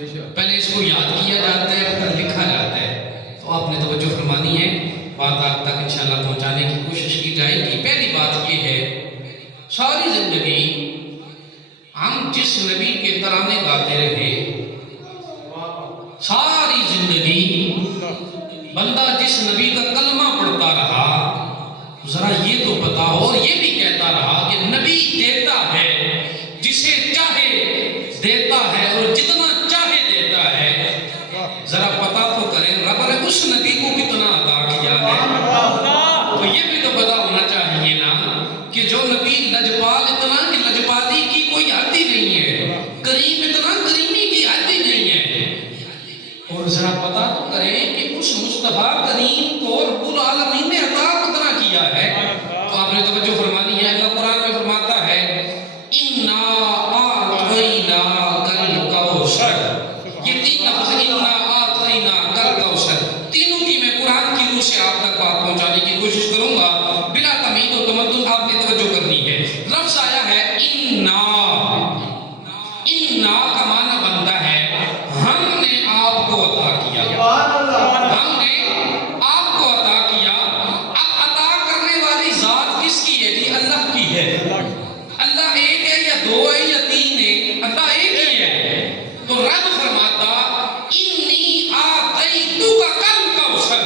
پہلے اس کو یاد کیا جاتا ہے پھر لکھا جاتا ہے. تو آپ نے توجہ فرمانی ہے، بات آپ تک انشاءاللہ پہنچانے کی کوشش کی جائے گی. پہلی بات یہ ہے، ساری زندگی ہم جس نبی کے ترانے گاتے رہے، ساری زندگی بندہ جس نبی کا کلمہ پڑھتا رہا، ذرا یہ تو بتاؤ، اور یہ بھی کہتا رہا کہ نبی دیتا ہے جسے چاہے دیتا ہے اور جتنا چاہے دیتا ہے. ذرا پتا تو کریں رب نے اس نبی کو کتنا عطا کیا ہے. تو یہ بھی تو پتا ہونا چاہیے نا کہ جو نبی لجپال اتنا کہ لجپالی کی کوئی حد ہی نہیں ہے، کریم اتنا کریمی کی حد ہی نہیں ہے. اور ذرا پتا تو کریں کہ اس مصطفیٰ کریم کو رب العالمین نے عطا کتنا کیا ہے. تو آپ نے توجہ فرمانی ہے، اللہ قرآن میں فرماتا ہے اِنَّا أَعْطَيْنَاكَ الْكَوْثَرَ. یہ تین لفظ اِنَّا أَعْطَيْنَاكَ الْكَوْثَرَ، تینوں کی میں قرآن کی روح سے آپ تک بات پہنچانے کی کوشش کروں گا بلا تمہید و تمدد. آپ نے توجہ کرنی ہے، لفظ آیا ہے اِنَّا. اِنَّا کا معنی بنتا ہے ہم نے آپ کو عطا کیا، ہم نے آپ کو عطا کیا. اب عطا کرنے والی ذات کس کی ہے جی؟ اللہ کی ہے. اللہ ایک ہے یا دو ہے یا تین ہے؟ اللہ ایک ہی ہے. تو رب فرماتا انی آتیتک الکوثر،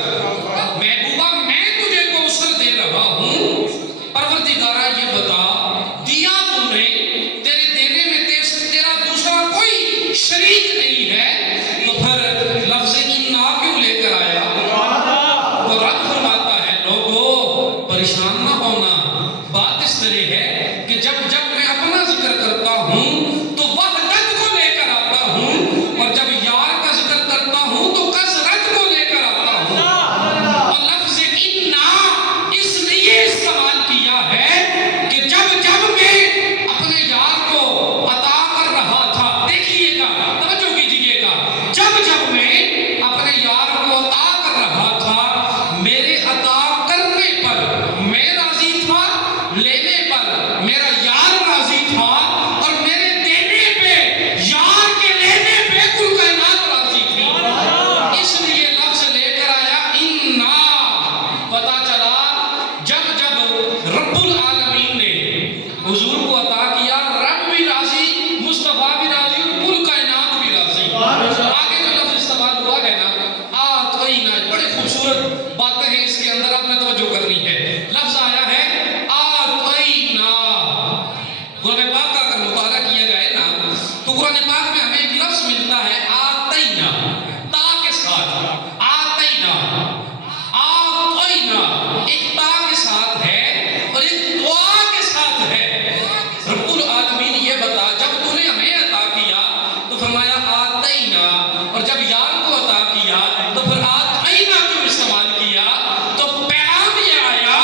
محبوبہ میں تجھے کوثر دے رہا ہوں. پروردگارہ یہ بتا دیا تم نے، تیرے دینے میں تیرا دوسرا کوئی شریک نہیں ہے، تو پھر لفظ انا کیوں لے کر آیا؟ تو رب فرماتا ہے لوگو پریشان نہ ہونا. بات اس طرح ہے کہ جب میں اپنا ذکر کرتا ہوں تو وحدت کو لے کر آتا ہوں، اور جب یار کا ذکر کرتا ہوں تو کثرت کو لے کر آتا ہوں. اور لفظ انا اس لیے استعمال کیا ہے کہ جب میں اپنے یار کو عطا کر رہا تھا، دیکھیے گا توجہ کیجیے گا، جب میں اپنے یار کو عطا کر رہا تھا، میرے عطا کرنے پر میں راضی تھا، لینے پر میرا یار راضی تھا، اور میرے دینے پہ یار کے لینے پہ کل کائنات راضی تھی. اس لیے لفظ لے کر آیا انا. پتا چلا جب رب العالمین نے حضور کو عطا کیا، رب بھی راضی، مصطفیٰ بھی راضی، اور کل کائنات بھی راضی. آگے جو لفظ استعمال ہوا ہے نا آتینا، بڑے خوبصورت باتیں ہیں اس کے اندر، آپ نے توجہ کرنی ہے. لفظ آیا ہے آتینا. قرآن پاک کا اگر مطالعہ کیا جائے نا تو قرآن پاک میں ہمیں ایک لفظ ملتا ہے آتینا، تا کے ساتھ. آتینا ایک تا کے ساتھ ہے اور ایک دعا کے ساتھ ہے. رب العالمین یہ بتا جب تو نے ہمیں عطا کیا تو فرمایا آتینا، اور جب یار کو عطا کیا تو پھر آتینا کیوں استعمال کیا؟ تو پیغام یہ آیا،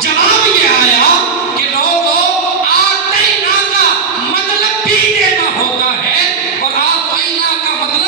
جواب یہ آیا کہ لوگوں آتینا کا مطلب بھی دینا ہوتا ہے، اور آتینا کا مطلب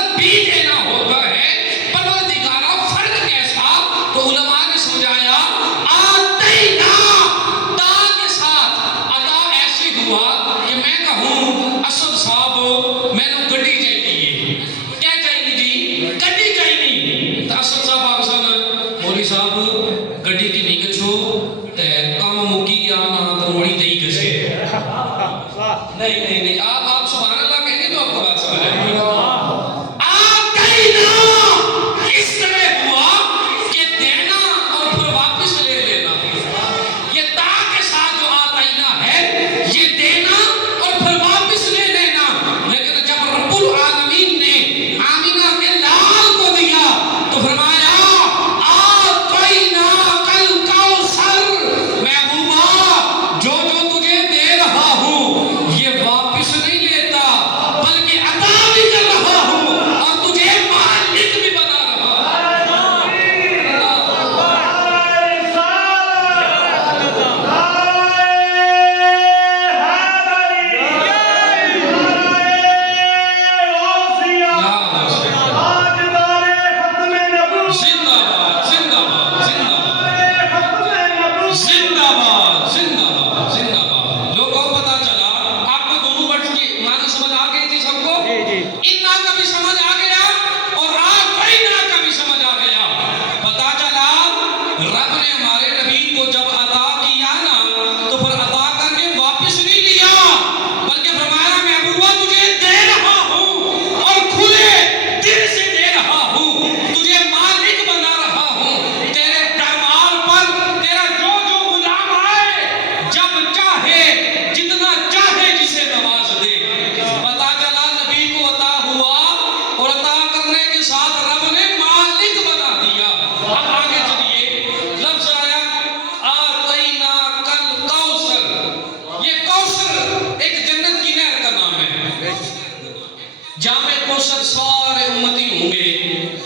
کوثر سارے امتی ہوں گے.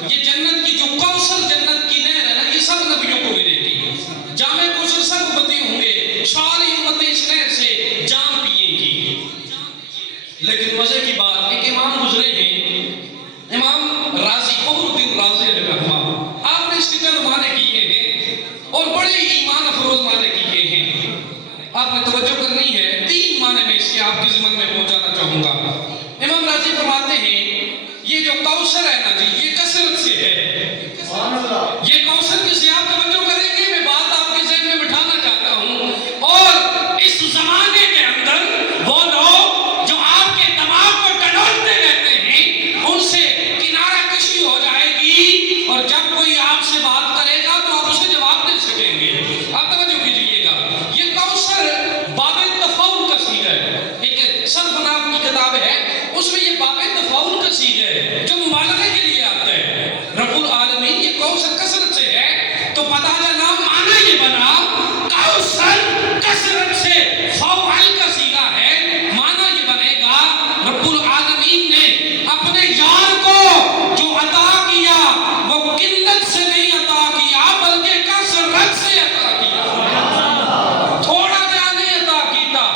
یہ جنت کی جو کوثر جنت کی نہر ہے نا یہ سب نبیوں کو ملے گی. جامع کوثر سب امتی ہوں گے, ساری امتی اس نہر سے جام پیئیں گی. لیکن مزے کی بات ایک امام گزرے ہیں, امام رازی فخر الدین رازی علیہ الرحمہ. آپ نے اس کے چند معنی کیے ہیں اور بڑے ایمان افروز معنی کیے ہیں. آپ نے توجہ کرنی ہے, 3 معنی میں اس کے آپ کے ذمن میں پہنچانا چاہوں گا. امام راضی فرماتے ہیں یہ جو کوثر ہے نا جی یہ کثرت سے ہے. یہ کوثر کی سے آپ توجہ کریں گے, میں بات آپ کے ذہن میں بٹھانا چاہتا ہوں. اور اس زمانے کے اندر وہ لوگ جو آپ کے دماغ کو ٹٹولتے رہتے ہیں ان سے کنارہ کشی ہو جائے گی, اور جب کوئی آپ سے بات کرے گا تو آپ اسے جواب دے سکیں گے. آپ توجہ کیجئے گا, یہ کوثر باب تفاؤل کا صیغہ ہے. ایک صرف نام کی کتاب ہے, اس میں یہ باب تفاؤل کا صیغہ ہے جو مبالغے کے لیے آتا ہے. رب العالمین یہ کوثر کثرت سے ہے تو پتہ چلا معنی یہ بنا کوثر کثرت سے فعال کا صیغہ ہے. معنی یہ بنے گا رب العالمین نے اپنے یار کو جو عطا کیا وہ قلت سے نہیں عطا کیا بلکہ کثرت سے عطا کیا. تھوڑا جا نہیں عطا کیتا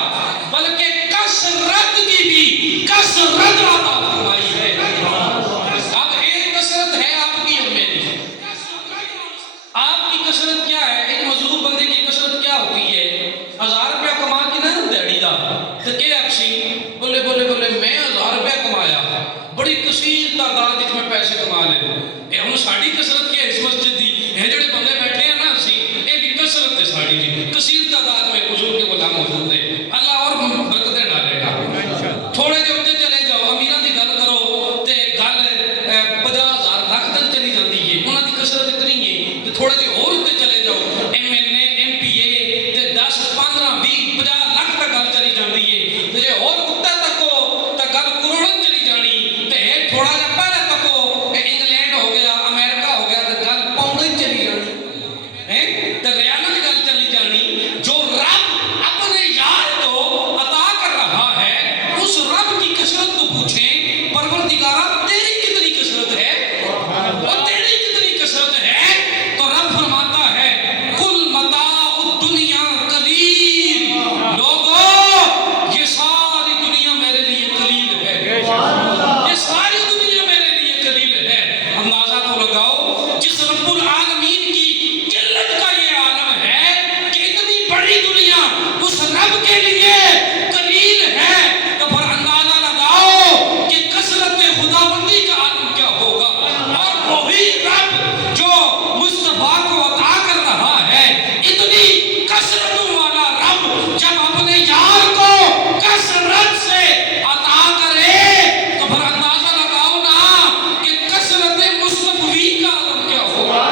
بلکہ کثرت کی بھی کثرت عطا فرمائی ہے. اب ایک کثرت ہے آپ کی اور میری. آپ کی کثرت کیا ہے؟ ایک مظلوم بندے کی کثرت کیا ہوتی ہے؟ 1000 روپیہ کما کے نہ دیڑی دا تو کہ اکسی بولے میں 1000 روپیہ کمایا, بڑی کثیر تعداد وچ میں پیسے کما لے. اے ہن ساڈی کثرت کیا اس مسجد دی اے جڑے بندے بیٹھے ہیں نا اسی اے بھی کثرت ہے ساڈی جی. کثیر تعداد میں حضور کے غلام موجود ہیں. اللہ اور برکتیں ڈالے گا. تھوڑے جو اتنے چلے جاؤ امیراں دی گل کرو تے گل 50,000 لاکھ تک چلی جاندی ہے. انہاں دی کثرت اتنی ہے تے تھوڑے جے اور اتنے چلے جاؤ MNA MPA تے 10 15 20 50 لاکھ تک گل چلی جاندی ہے. تے جے اور اتنے تکو تے گل کروڑاں چلی جانی تے اے تھوڑا جا پہلے تکو اے انگلینڈ ہو گیا امریکہ ہو گیا تے گل پاؤنڈ چلی جانی ہیں تے ریال دی گل چلی جانی. جو رب اپنے یار کو عطا کر رہا ہے اس رب کی کثرت کو پوچھیں پروردگارا تیری کتنی کثرت ہے اور تیری کتنی کثرت ہے. تو رب فرماتا ہے کل متاع الدنیا قلیل. لوگو یہ ساری دنیا میرے لیے قلیل ہے, یہ ساری دنیا میرے لیے قلیل ہے. اندازہ تو لگاؤ جس رب العالمین کی قلت کا یہ عالم ہے کہ اتنی بڑی دنیا اس رب کے لیے قلیل ہے, تو پھر اندازہ لگاؤ کہ کثرت خداوندی کا عالم کیا ہوگا. اور وہی رب جو مصطفیٰ کو عطا کر رہا ہے اتنی کثرتوں والا رب جب اپنے یار کو کثرت سے عطا کرے تو پھر اندازہ لگاؤ نا کہ کثرت مصطفی کا عالم کیا ہوگا.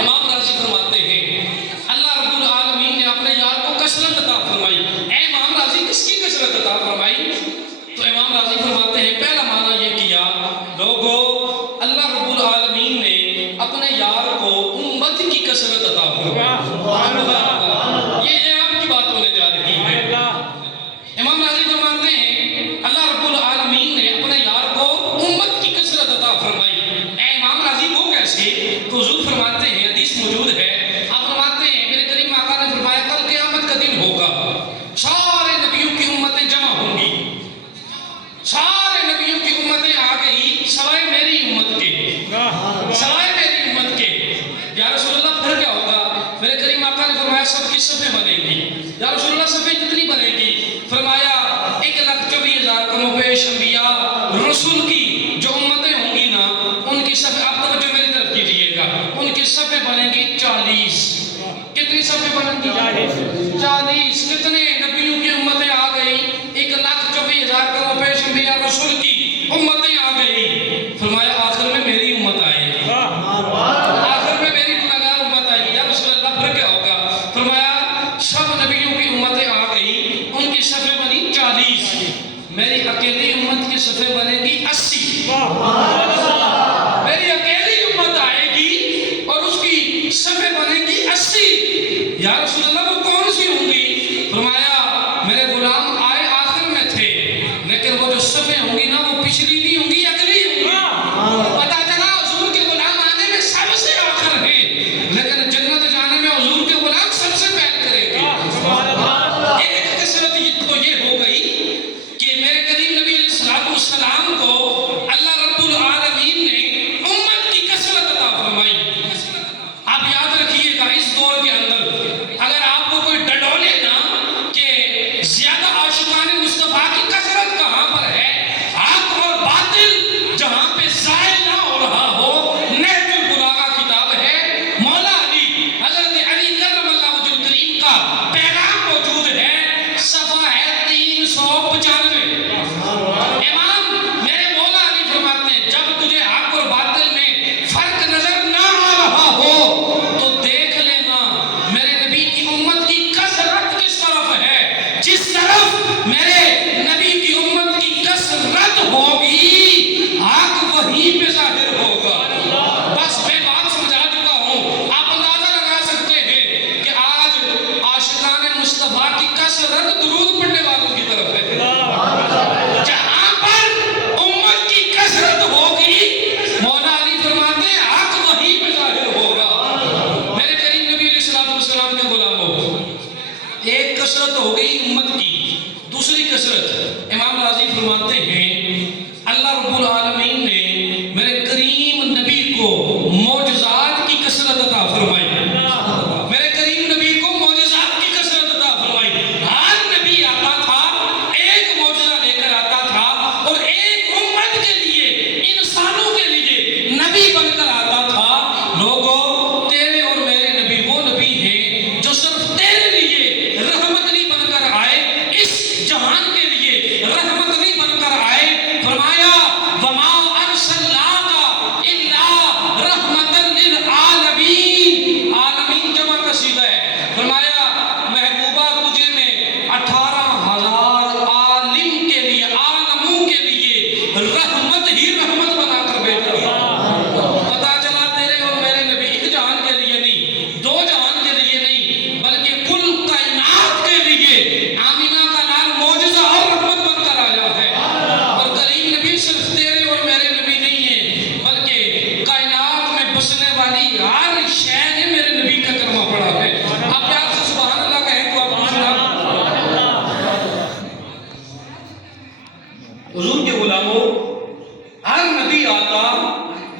امام راضی فرماتے ہیں اللہ رب العالمین نے اپنے یار کو کثرت عطا فرمائی. اے امام راضی کس کی کثرت عطا فرمائی؟ تو امام راضی فرماتے ہیں پہلا معنی یہ کیا لوگو اللہ رب العالمین نے اپنے یار کو امت کی کثرت عطا فرمائی. یہ آپ کی بات ہونے جا رہی ہے. امام راضی فرماتے ہیں اللہ رب العالمین نے اپنے یار کو امت کی کثرت عطا فرمائی. اے امام راضی وہ کیسے؟ تو حضور فرماتے ہیں حدیث موجود ہے, آپ فرماتے ہیں میرے کریم آقا نے فرمایا کل قیامت کا دن ہوگا, سارے نبیوں کی امتیں جمع ہوں گی, سارے نبیوں کی امتیں آ گئی سوائے میری امت کے, سوائے میری امت کے. یا رسول اللہ پھر کیا ہوگا؟ میرے کریم آقا نے فرمایا سب کی صفیں بنے گی. یا رسول اللہ صفیں کتنی بنے گی؟ فرمایا 1,24,000 کم و بیش انبیاء رسول کی جو امتیں ہوں گی نا ان کی صفیں, آپ توجہ میری طرف کیجئے گا, ان کی صفیں بنے گی 40. کتنی صفیں بنے گی؟ 40. کتنے نبیوں کی امتیں آ گئی؟ 1,24,000 کم و بیش انبیاء رسول کی امتیں آ گئی. فرمایا آخر میں میری امت آئے گی, آخر میں میری گناہگار امت آئے گی. یا رسول اللہ پھر کیا ہوگا؟ فرمایا سب نبیوں کی امتیں آ گئی, ان کی صفیں بنی 40, میری اکیلی امت کی صفیں بنے گی 80.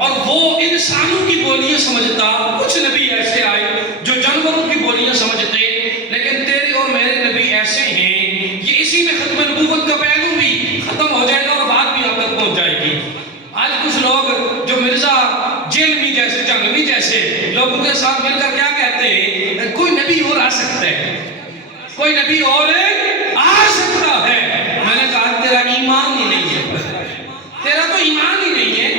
اور وہ انسانوں کی بولیاں سمجھتا. کچھ نبی ایسے آئے جو جانوروں کی بولیاں سمجھتے، لیکن تیرے اور میرے نبی ایسے ہیں یہ اسی میں ختم نبوت کا پہلو بھی ختم ہو جائے گا اور بات بھی آپ تک پہنچ جائے گی. آج کچھ لوگ جو مرزا جیلوی جیسے جنگوی جیسے لوگوں کے ساتھ مل کر کیا کہتے ہیں، کوئی نبی اور آ سکتا ہے، کوئی نبی اور آ سکتا ہے. میں نے کہا تیرا ایمان ہی نہیں ہے، تیرا تو ایمان ہی نہیں ہے.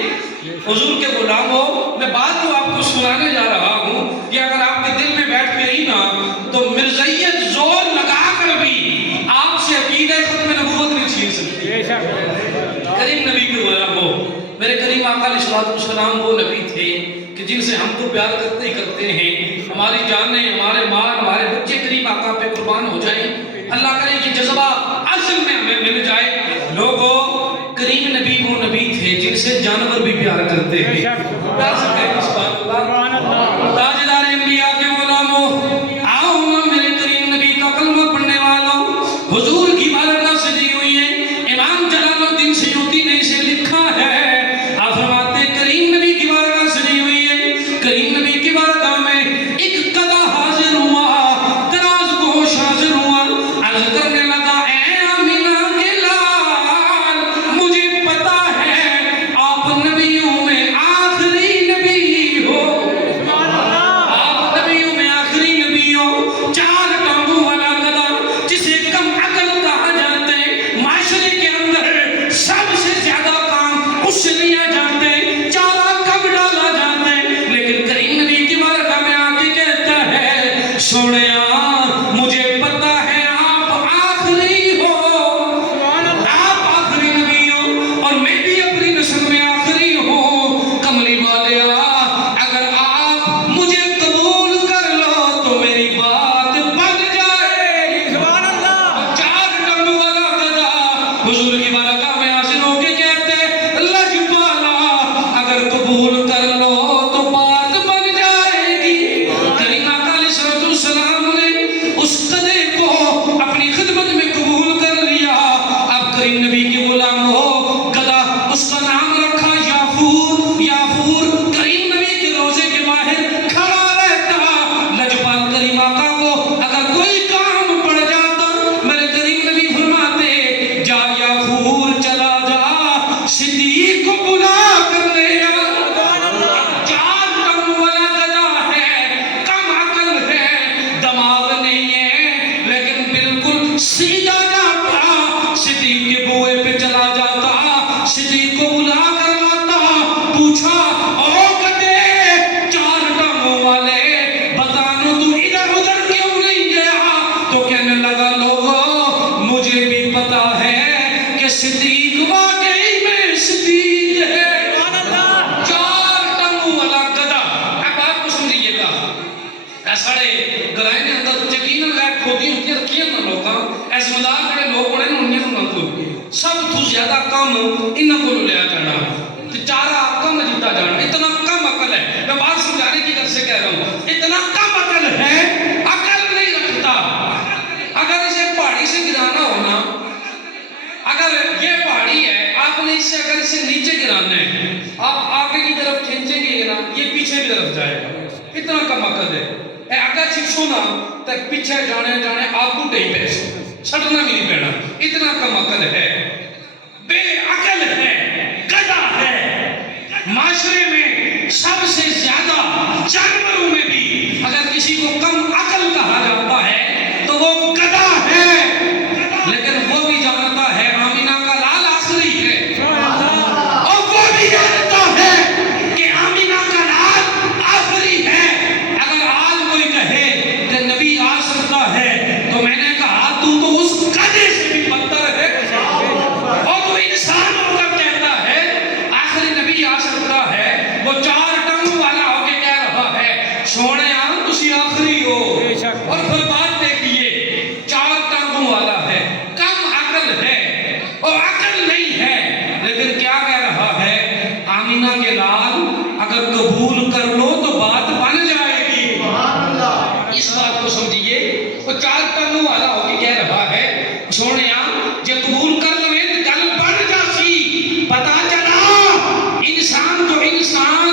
حضور کے غلام ہو، میں بات تو آپ کو سنانے جا رہا ہوں کہ اگر آپ کے دل میں بیٹھ کے رہی نا تو مرزائیت زور لگا کر بھی آپ سے عقیدہ ختم نبوت نہیں چھین سکتی. کریم نبی کے غلام ہو. میرے کریم آقا علیہ الصلوۃ والسلام وہ نبی تھے کہ جن سے ہم تو پیار کرتے ہی کرتے ہیں. ہماری جانیں، ہمارے مال، ہمارے بچے کریم آقا پہ قربان ہو جائیں. اللہ کرے یہ جذبہ اصل میں ہمیں مل جائے. لوگوں، کریم نبی وہ نبی تھے جن سے جانور بھی پیار کرتے ہیں. پیار سے کہیں سبحان اللہ. تاجدار انبیاء کے غلاموں، آؤ نا میرے کریم نبی کا کلمہ پڑھنے والوں. حضور کی بارگاہ سجی ہوئی ہے. امام جلال الدین سیوطی نے اسے لکھا ہے. آپ فرماتے کریم نبی کی بارگاہ سجی ہوئی ہے. کریم نبی کی بارگاہ میں ایک گدھا حاضر ہوا، دراز گوش حاضر ہوا. عرض کرنے لگا، اے آمینہ کے لال، مجھے پتا ہے آپ نبیوں میں آخری نبی ہو. آپ نبیوں میں آخری نبی ہو. 4 ٹانگوں والا گدھا جسے کم عقل کہا جاتا ہے، معاشرے کے اندر سب سے زیادہ کام اس سے لیا جاتا ہے، چارہ کم ڈالا جاتا ہے. لیکن کریم نبی کی بارگاہ میں آ کے کہتا ہے، سوڑیا مجھے پتا ہے آپ آخری ہو، آپ آخری نبی ہو اور میں بھی اپنی نسل میں آخری ہوں. کملی والیا، اگر آپ مجھے قبول کر لو تو میری بات بن جائے. 4 ٹانگوں والا گدھا حضور کی بارگاہ میں حاضر ہو کے کہتے، لجپالا اگر قبول کر لو تو بات بن جائے گی. کریم آقا علیہ الصلوۃ والسلام نے اس گدھے کو اپنی خدمت میں قبول کر لیا. اب کریم نبی کے غلام ہو، گدھا اس کا نام رکھا یافور. یافور کریم نبی کے روزے کے باہر کھڑا رہتا. لجپال کریم آقا کو اگر کوئی کام پڑ جاتا، میرے کریم نبی فرماتے، جا یافور چلا جا، صدیق کو بلا کر لے آ. 4 ٹانگوں والا گدھا ہے، کم عقل ہے، دماغ نہیں ہے، لیکن بالکل سیدھا جاتا، صدیق کے بوئے پہ چلا جاتا، صدیق کو بلا کر لاتا. پوچھا، او گدھے 4 ٹانگوں والے، بتانا تو ادھر ادھر کیوں نہیں گیا؟ تو کہنے لگا، لوگوں مجھے بھی پتا ہے کہ صدیق واقعی میں صدیق ہے. 4 ٹانگوں والا گدھا. اب بات کو سمجھئے گا، ایساڑے گرائے نے اندر یقیناً غیر کھوتی ہوتی رکھی ہے نا لوگاں ایسے مدار کڑے لوگ بڑے انہیں نہ تو سب تو زیادہ کم انہاں کو لیا جانا، چارہ کم جیتا جانا. اتنا کم عقل ہے. میں بات سمجھانے کی طرف سے کہہ رہا ہوں، اتنا کم عقل ہے، عقل نہیں رکھتا. اگر اسے پہاڑی سے گرانا ہونا، اگر یہ پہاڑی ہے، آپ نے اسے اگر اسے نیچے گرانا ہے، آپ آگے کی طرف کھینچیں گے نا، یہ پیچھے کی طرف جائے گا. اتنا کم عقل ہے. اے آگا چھپسو نا تک پیچھے جانے آپ کو نہیں پیسے چھٹنا بھی نہیں پینا. اتنا کم عقل ہے، بے عقل ہے، گدھا ہے. معاشرے میں سب سے زیادہ جانوروں میں بھی اگر کسی کو کم عقل کہا جاتا ہے تو وہ گدھا ہے. لیکن وہ بھی جانتا ہے آمینہ کا لال آخری ہے، اور وہ بھی جانتا ہے کہ آمینہ کا لال آخری ہے. اگر آج کوئی کہے کہ نبی آ سکتا ہے تو میں نے کہا تو اس گدھے سے بھی بدتر ہے. اور تو انسان ہو کر کہتا ہے آخری نبی آ سکتا ہے، وہ 4 ٹانگوں والا ہو کے کہہ رہا ہے، سونے آن تسی آخری ہو. اور پھر بات دیکھئے، 4 ٹانگوں والا ہے، کم عقل ہے اور عقل نہیں ہے، لیکن کیا کہہ رہا ہے، آمینہ کے لال اگر قبول کر لو تو بات بن جائے گی. اس بات کو سمجھئے، وہ 4 ٹانگوں والا ہو کے کہہ رہا ہے، سونے آن جے قبول کر لو گل بن جاسی. پتا چلا انسان تو انسان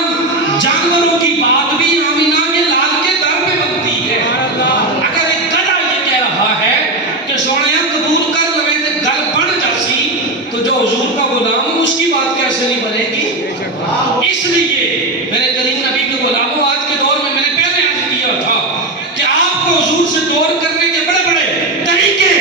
اس لیے میرے کریم نبی کے غلاموں، آج کے دور میں نے پہلے عرض کیا تھا کہ آپ کو حضور سے دور کرنے کے بڑے بڑے طریقے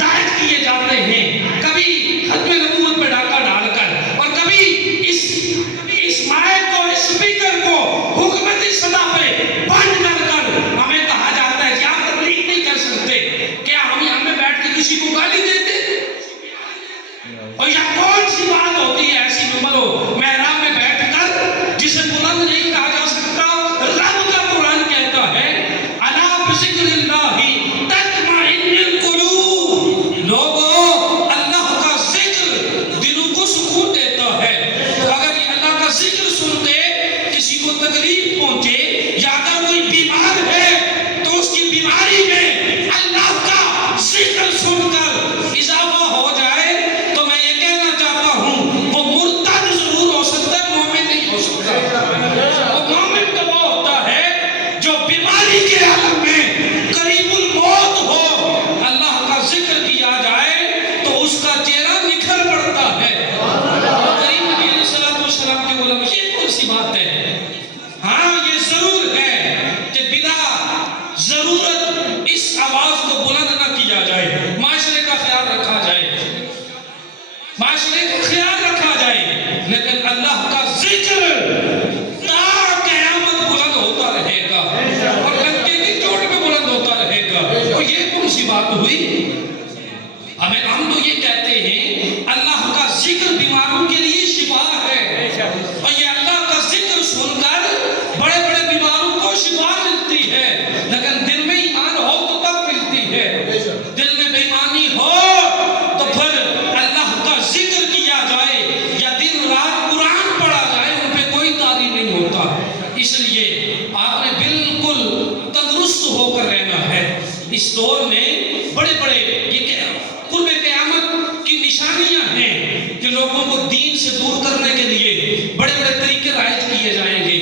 دائت کیے جاتے ہیں، کبھی ختم نبوت پہ ڈاکہ ڈال کر، اور کبھی اس مائک کو، اس سپیکر کو حکومتی سطح پہ بند کر کر ہمیں کہا جاتا ہے کہ آپ تبلیغ نہیں کر سکتے۔ کیا ہمیں بیٹھ کے کسی کو گالی دیتے؟ اور یہ کون سی بات ہوتی ہے ایسی ممبر ہو محراب میں بیٹھ کر جسے بلند نہیں کہا جا سکتا؟ رب کا قرآن کہتا ہے الا بذکر اللہ تطمئن القلوب، لوگوں اللہ کا ذکر دلوں کو سکون دیتا ہے۔ تو اگر یہ اللہ کا ذکر سنتے کسی کو تکلیف پہنچے یا اگر کوئی بیمار ہے تو اس کی بیماری میں اللہ کا ذکر سن کر اضافہ ہو جائے تو میں یہ کہنا چاہتا ہوں وہ مرتد ضرور ہو سکتا ہے، مومن نہیں ہو سکتا۔ وہ مومن تو وہ ہوتا ہے جو بیماری کے عالم میں قریب الموت ہو، اللہ کا ذکر کیا جائے تو اس کا چہرہ نکھر پڑتا ہے۔ کریم نبی علیہ السلام کے علماء، یہ کون سی بات ہے؟ ہاں یہ ضرور ہے کہ بلا ضرورت اس آواز کو بلند نہ کیا جائے، معاشرے کا خیال رکھا جائے، معاشرے کا خیال رکھا جائے، لیکن اللہ کا ذکر تا قیامت بلند ہوتا رہے گا اور لنکے کی چوٹ پہ بلند ہوتا رہے گا۔ تو یہ کون سی بات ہوئی؟ ہم تو یہ کہتے ہیں اللہ کا ذکر بیماروں کے لیے شفا ہے، اور یہ اللہ کا ذکر سن کر بڑے بڑے بیماروں کو شفا ملتی ہے، لیکن دل میں ایمان ہو تو تب ملتی ہے۔ دل میں بے ایمانی ہو تو پھر اللہ کا ذکر کیا جائے یا دن رات قرآن پڑھا جائے ان پہ کوئی طاری نہیں ہوتا۔ اس لیے آپ نے بالکل تندرست ہو کر رہنا ہے۔ اس دور میں بڑے بڑے یہ قرب قیامت کی نشانیاں ہیں کہ لوگوں کو دین سے دور کرنے کے لیے بڑے بڑے طریقے رائج کیے جائیں گے۔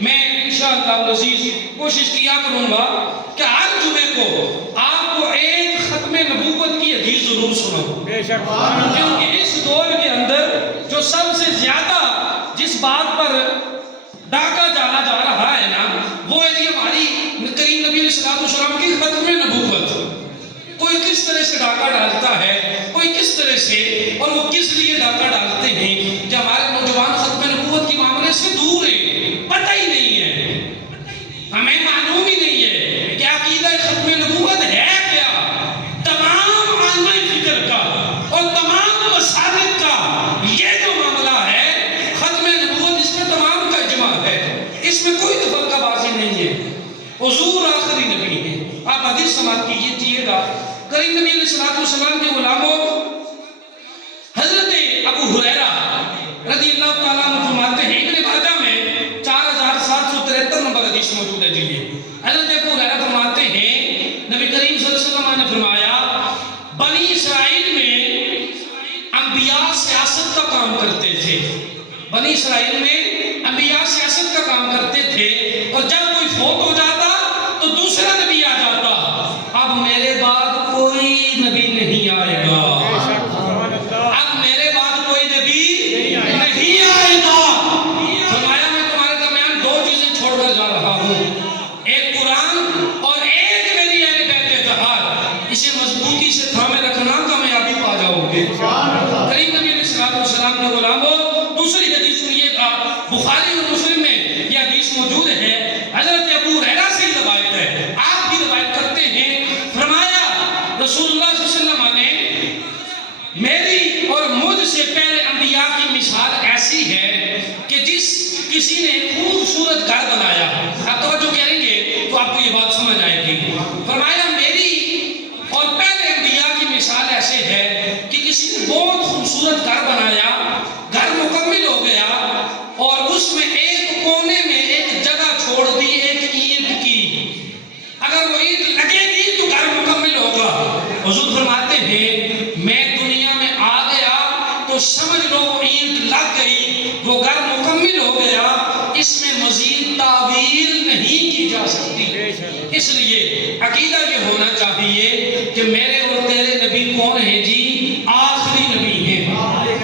میں انشاءاللہ العزیز کوشش کیا کروں گا کہ ہر جمعے کو آپ کو ایک ختم نبوت کی حدیث ضرور سناؤں، کیونکہ اس دور کے اندر جو سب سے زیادہ جس بات پر ڈاکہ ڈالا جا رہا ہے نا، وہ ہے جی ہماری کریم نبی علیہ السلام کی ختم نبوت۔ کوئی کس طرح سے ڈاکہ ڈالتا ہے، کوئی کس طرح سے، اور وہ کس لیے ڈاکہ ڈالتے ہیں کہ ہمارے نوجوان ختم نبوت کے معاملے سے دور ہیں، پتہ ہی نہیں ہے، ہمیں معلوم ہی نہیں ہے کہ عقیدہ ختم نبوت ہے کیا۔ تمام علماء فکر کا اور تمام مسالک کا یہ جو معاملہ ہے ختم نبوت، اس میں تمام کا اجماع ہے، اس میں کوئی فرقہ بازی نہیں ہے۔ حضور آخری نبی ہے۔ آپ حدیث سماعت کیجئے گا، کریم نبی علیہ السلام کے غلاموں، حضرت ابو ہریرہ رضی اللہ تعالیٰ عنہ فرماتے ہیں، ابن ماجہ میں 4773 نمبر حدیث موجود ہے جی۔ حضرت ابو ہریرہ فرماتے ہیں نبی کریم صلی اللہ علیہ وسلم نے فرمایا بنی اسرائیل میں انبیاء سیاست کا کام کرتے تھے، بنی اسرائیل میں انبیاء سیاست کا کام کرتے تھے، اور جب کوئی فوت ہو جاتا تو دوسرا نبی آ جاتا۔ اب میرے بعد کوئی نبی نہیں آئے گا، اب میرے بعد کوئی نبی نہیں آئے گا۔ فرمایا میں تمہارے درمیان دو چیزیں چھوڑ کر جا رہا ہوں، ایک قرآن اور ایک میری اہل بیت اطہار، اسے مضبوطی سے تھامے رکھنا، کامیابی پا جاؤ گے۔ کریم نبی علیہ السلام کے غلاموں، دوسری حدیث سنیے گا، بخاری اور مسلم میں یہ حدیث موجود ہے، حضرت ابو ہریرہ سے روایت ہے، آپ بھی روایت کرتے ہیں۔ فرمایا رسول اللہ صلی اللہ علیہ وسلم نے میری اور مجھ سے پہلے انبیاء کی مثال ایسی ہے کہ جس کسی نے خوبصورت گھر بنایا، آپ توجہ کریں گے تو آپ کو یہ بات سمجھ آئے گی۔ فرمایا میری اور پہلے انبیاء کی مثال ایسے ہے کہ کسی نے بہت خوبصورت گھر بنایا، گھر مکمل ہو گیا، اور اس میں ایک کونے میں ایک جگہ چھوڑ دی ایک اینٹ کی، اگر وہ اینٹ لگے گی تو گھر مکمل ہوگا۔ حضور فرماتے ہیں میں دنیا میں آ گیا تو سمجھ لو اینٹ لگ گئی، وہ گھر مکمل ہو گیا، اس میں مزید تعویل نہیں کی جا سکتی۔ اس لیے عقیدہ یہ ہونا چاہیے کہ میرے اور تیرے نبی کون ہیں جی؟ آخری نبی ہیں،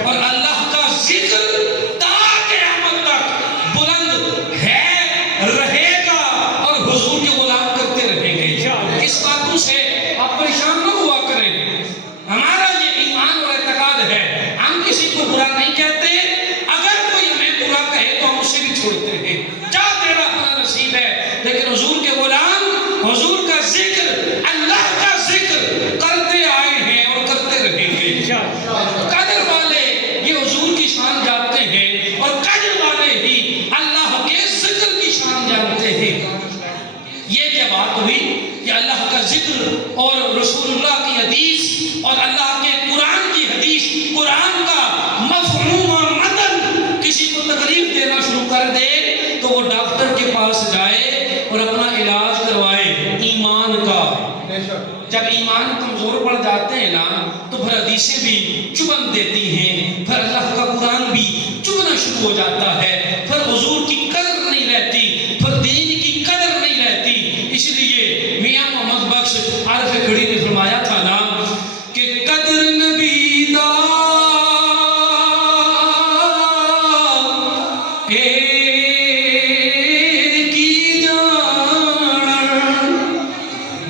اور اللہ کا ذکر تا قیامت حدیثیں بھی چبن دیتی ہیں، پھر اللہ کا قرآن بھی چبنا شروع ہو جاتا ہے، پھر حضور کی قدر نہیں رہتی، پھر دین کی قدر نہیں رہتی۔ اس لیے میاں محمد بخش عارف کھڑی نے فرمایا تھا نا کہ قدر نبی دا کی جان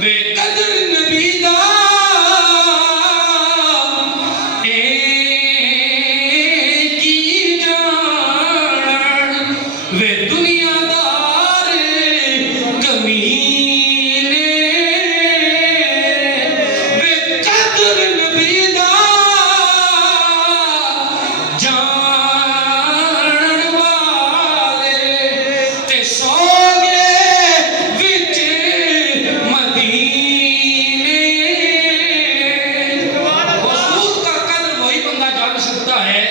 وے قدر نبی دا کی جان وے دنیا دار کمینے وے قدر نبی دا جان والے تے سو گئے وچ مدینے۔ حضور کا قدر وہی بندہ جان سکتا ہے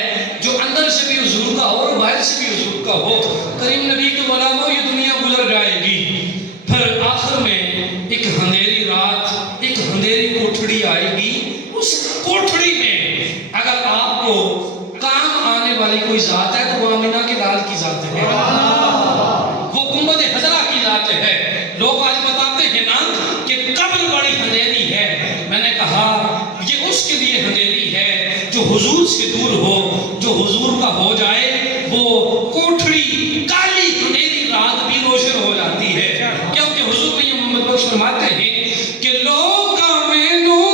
جو اندر سے بھی حضور کا ہو اور باہر سے بھی حضور کا ہو۔ کریم نبی کے غلاموں، یہ دنیا گزر جائے گی، پھر آخر میں ایک اندھیری رات، ایک اندھیری کوٹھڑی آئے گی۔ اس کوٹھڑی میں اگر آپ کو کام آنے والی کوئی ذات ہے تو وہ آمینہ کے لال کی ذات ہے، وہ گنبد خضرا کی ذات ہے۔ لوگ آج بتاتے ہیں نا کہ قبر بڑی اندھیری ہے، میں نے کہا یہ اس کے لیے اندھیری ہے جو حضور سے دور ہو، جو حضور کا ہو جائے وہ کوٹھڑی کالی اندھیری رات بھی روشن ہو جاتی ہے، کیونکہ حضور میاں محمد بخش فرماتے ہیں کہ لوگ مینوں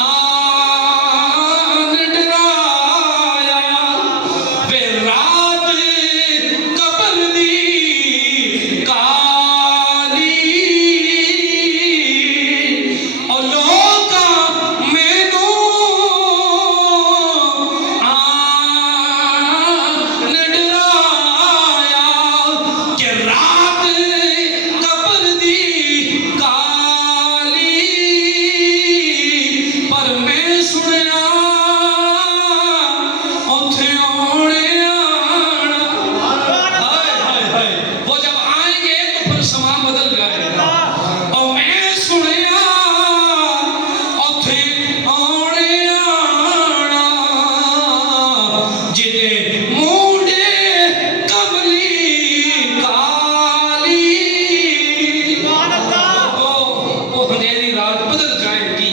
آن ڈرایا وے رات قبر دی کالی، اور لوگ مینوں آن ڈرایا کہ رات قبر دی کالی، پر میں سنیا اوتھے آنے آنا۔ ہائے ہائے ہائے، وہ جب آئیں گے تو پھر سما بدل جائے گا۔ اور میں سنیا اوتھے آنے آنا جدے مونڈے کملی کالی۔ وہ اندھیری رات بدل جائے گی،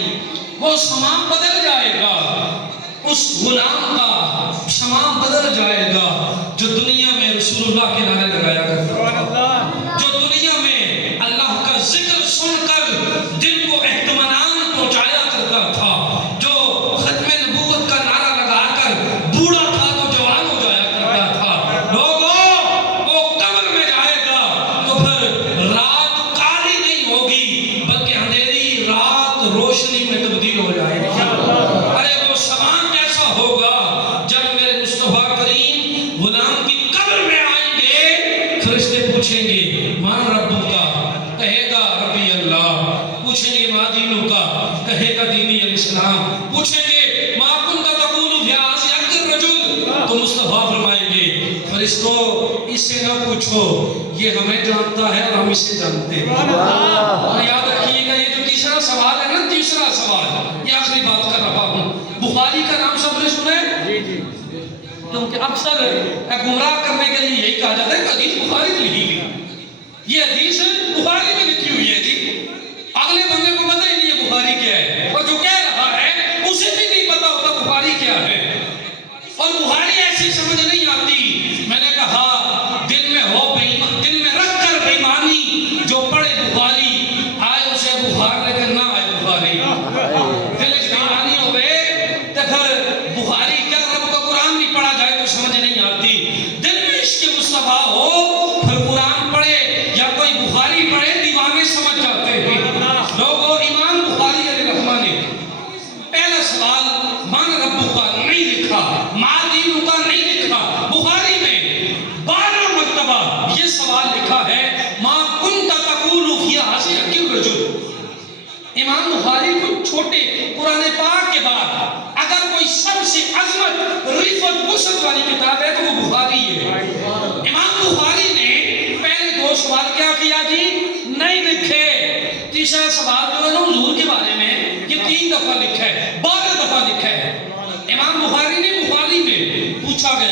وہ سما بدل جائے گا، اس غلام کا سما بدل جائے گا جو دنیا میں رسول اللہ کے نعرے لگایا کرتا تھا، جو دنیا میں اللہ کا ذکر سن کر دل کو اطمینان پہنچایا کرتا تھا، جو ختم نبوت کا نعرہ لگا کر بوڑھا تھا تو جوان ہو جایا کرتا تھا۔ لوگوں، وہ قبر میں جائے گا تو پھر رات کالی نہیں ہوگی بلکہ اندھیری رات روشنی میں تبدیل ہو جائے گی۔ ارے وہ سامان کیسا ہوگا جب میرے مصطفیٰ کریم غلام کی قبر میں آئیں گے، فرشتے پوچھیں گے مان ربو کا، کہے گا ربی اللہ، پوچھیں گے ما دینو کا، کہے گا دینی الاسلام، پوچھیں گے ما کنت تقول فی آسیہ الرجل، تو مصطفیٰ فرمائیں گے فرشتوں اس سے نہ پوچھو، یہ ہمیں جانتا ہے اور ہم اسے جانتے ہیں۔ اور یاد رکھیے گا یہ جو تیسرا سوال ہے نا، تیسرا سوال، یہ آخری بات کر رہا ہوں۔ بخاری کا نام سب نے سنا ہے؟ کیونکہ اکثر گمراہ کرنے کے لیے یہی کہا جاتا ہے کہ حدیث بخاری میں لکھی ہوئی، یہ حدیث بخاری میں لکھی ہوئی ہے جی۔ اگلے بندے کو پتہ ہی نہیں ہے بخاری کیا ہے، اور جو کہہ رہا ہے اسے بھی نہیں پتا ہوتا بخاری کیا ہے، اور بخاری ایسی سمجھ نہیں آتی۔ میں نے کہا دل میں ہو دل میں رکھ کر بےمانی جو پڑھے بخاری، آئے اسے بخار لیکن نہ آئے بخاری، دل اس بےمانی ہوئے تو پھر بخاری کیا رب کا قرآن بھی پڑھا جائے تو سمجھ نہیں آتی۔ دل میں عشق مصطفیٰ ہو پھر قرآن پڑھے یا کوئی بخاری پڑھے دیوانے سمجھ جاتے ہیں لوگوں۔ امام بخاری علیہ رحمہ نے پہلا سوال مان ربو کا نہیں لکھا، ما دینو کا نہیں لکھا، بخاری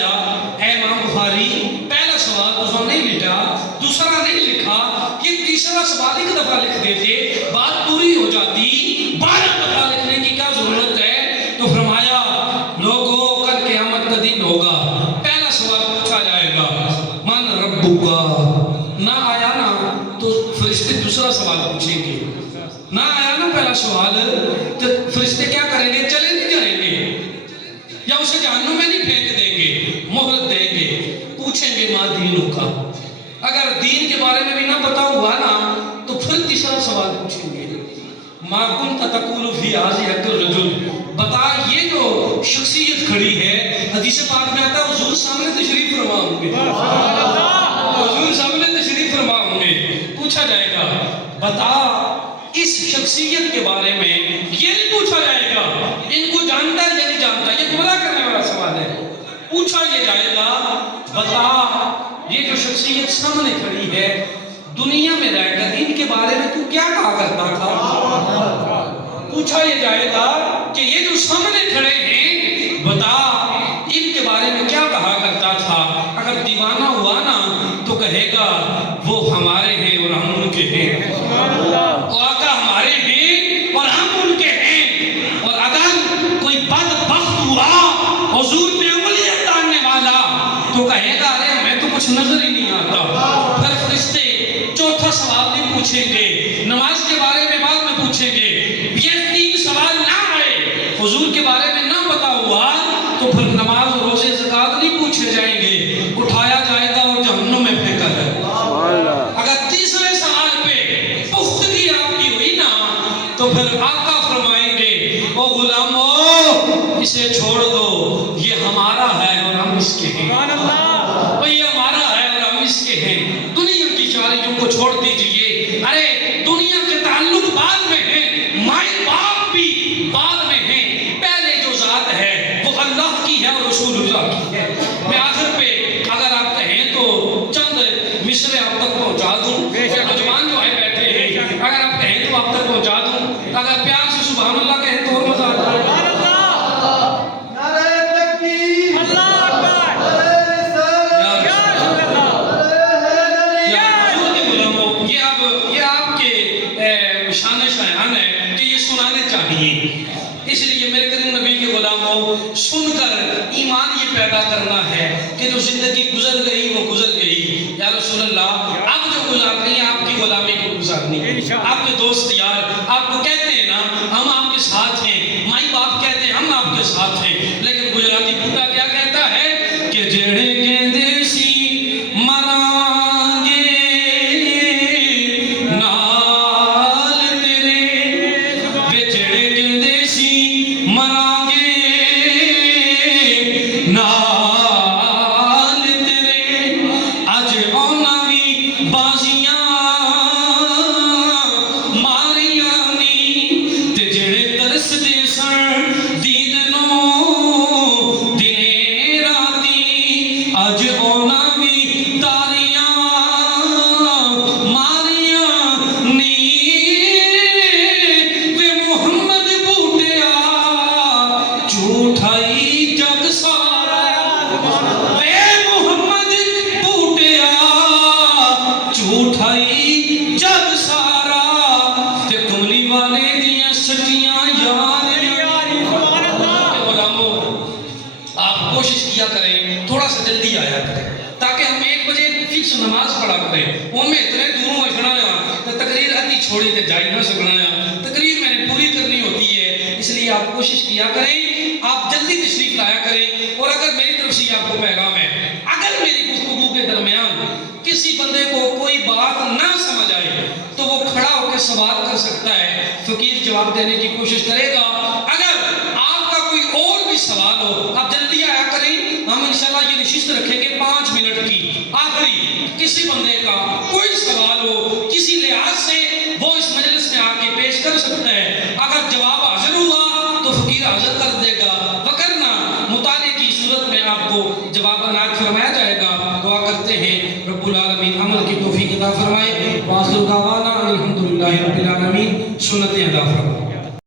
فرمایا اے امام بخاری پہلا سوال تو نہیں لکھا، دوسرا نہیں لکھا، یہ تیسرا سوال ایک دفعہ لکھ دیتے بات پوری ہو جاتی، 12 دفعہ لکھنے کی کیا ضرورت ہے؟ تو فرمایا لوگوں کل قیامت کا دن ہوگا، پہلا سوال پوچھا جائے گا من ربکا، نہ آیا نا تو فرشتے دوسرا سوال پوچھیں گے، نہ آیا نا پہلا سوال تو فرشتے کیا کریں گے؟ چلے نہیں جائیں گے یا اسے جہنم میں نہیں پھینک دیں گے، مہلت دیں گے، پوچھیں گے ما دینوں کا، اگر دین کے بارے میں بھی نہ پتا ہوا نا تو پھر تیسرا سوال پوچھیں گے ما کنت تقول فی ھذہ الرجل، بتا یہ جو شخصیت کھڑی ہے، حدیث پاک میں آتا ہے حضور سامنے تشریف فرما ہوں گے، حضور سامنے تشریف فرما ہوں گے، پوچھا جائے گا بتا اس شخصیت کے بارے میں، یہ نہیں پوچھا جائے گا ان کو جانتا ہے یا نہیں جانتا، یہ گمراہ کرنے والا سوال ہے، پوچھا یہ جائے گا بتا یہ جو شخصیت سامنے کھڑی ہے دنیا میں رہ کر ان کے بارے میں تو کیا کہا کرتا تھا؟ پوچھا یہ جائے گا کہ یہ جو سامنے کھڑے ہیں بتا ان کے بارے میں کیا کہا کرتا تھا، اگر دیوانہ ہوا نا تو کہے گا وہ ہمارے ہیں اور ہم ان کے ہیں، آقا ہمارے ہیں اور ہم ان کے ہیں، اور اگر کوئی بدبخت ہوا حضور پہ انگلی اتارنے والا تو کہے گا ارے ہمیں تو کچھ نظر ہی نہیں آتا، پھر فرشتے چوتھا سوال نہیں پوچھیں گے، نماز کے بارے میں بعد میں پوچھیں گے، یہ 3 سوال نہ آئے حضور کے بارے میں نہ پتا ہوا تو پھر نماز اور روزے زکوٰۃ نہیں پوچھے جائیں گے، اٹھایا جائے گا اور جہنم میں پھینکا جائے گا۔ اگر تیسرے سوال پہ پختگی آپ کی ہوئی نا تو پھر آقا فرمائیں گے او غلامو اسے چھوڑ دو، یہ ہمارا ہے اور ہم اس کے ہیں، یہ ہمارا ہے اور ہم اس کے ہیں، دنیا کی شادیوں کو چھوڑ دیجئے، ارے دنیا کے تعلق بعد میں ہیں، مائی باپ بھی بعد میں ہیں، پہلے جو ذات ہے وہ اللہ کی ہے اور رسول اللہ کی ہے۔ میں آخر پہ اگر آپ کہیں تو چند مصرے آپ تک پہنچا دوں، نوجوان جو ہے بیٹھے ہیں اگر آپ کہیں تو آپ تک پہنچا دوں، اگر پیار سے سبحان اللہ کہیں تو اور مزہ آتا ہے۔ اس لیے میرے کریم نبی کے غلاموں سن کر ایمان یہ پیدا کرنا ہے کہ جو زندگی گزر گئی وہ گزر گئی، یا رسول اللہ اب جو گزارنی ہے آپ کی غلامی کو گزارنی ہے، آپ کے دوست یار آپ کو کہتے ہیں نا ہم آپ کے ساتھ ہیں، مائی باپ کہتے ہیں ہم آپ کے ساتھ ہیں، لیکن گجراتی بوڑھا کیا کہتا ہے کہ جڑے کے دیسی مران گے نال تیرے، جڑے کے دیسی مران گے نال تیرے، اج اونا بھی بازیاں ماریاں نی تے جڑے ترس دے سن دیدنوں دنے راتی، اج اونا بھی تاریاں ماریاں نی، وے محمد بوٹیا جھوٹائی جگ سارا، وے محمد بوٹیا جھوٹائی جگ سارا، تے کملی والے دیاں سٹیاں یاریاں۔ غلامو آپ کوشش کیا کریں تھوڑا سا جلدی آیا کریں تاکہ ہم 1 بجے فکس نماز پڑھا کریں، ان میں اتنے دوروں اچھڑایا تو تقریر ادھی چھوڑی تے جائی نہ سکڑایا، تقریر میں نے پوری کرنی ہوتی ہے، اس لیے آپ کوشش کیا کریں، آپ جلدی تشریف لایا کریں، اور اگر میری طرف سے آپ کو پیغام ہے اگر میری گفتگو کے درمیان کسی بندے کو کوئی بات نہ سمجھ آئے تو وہ کھڑا ہو کے سوال کر سکتا ہے، فقیر جواب دینے کی کوشش کرے گا، اگر آپ کا کوئی اور بھی سوال ہو آپ جلدی آیا کریں، ہم انشاءاللہ یہ نشست رکھیں گے 5 منٹ کی، آخری کسی بندے کا کوئی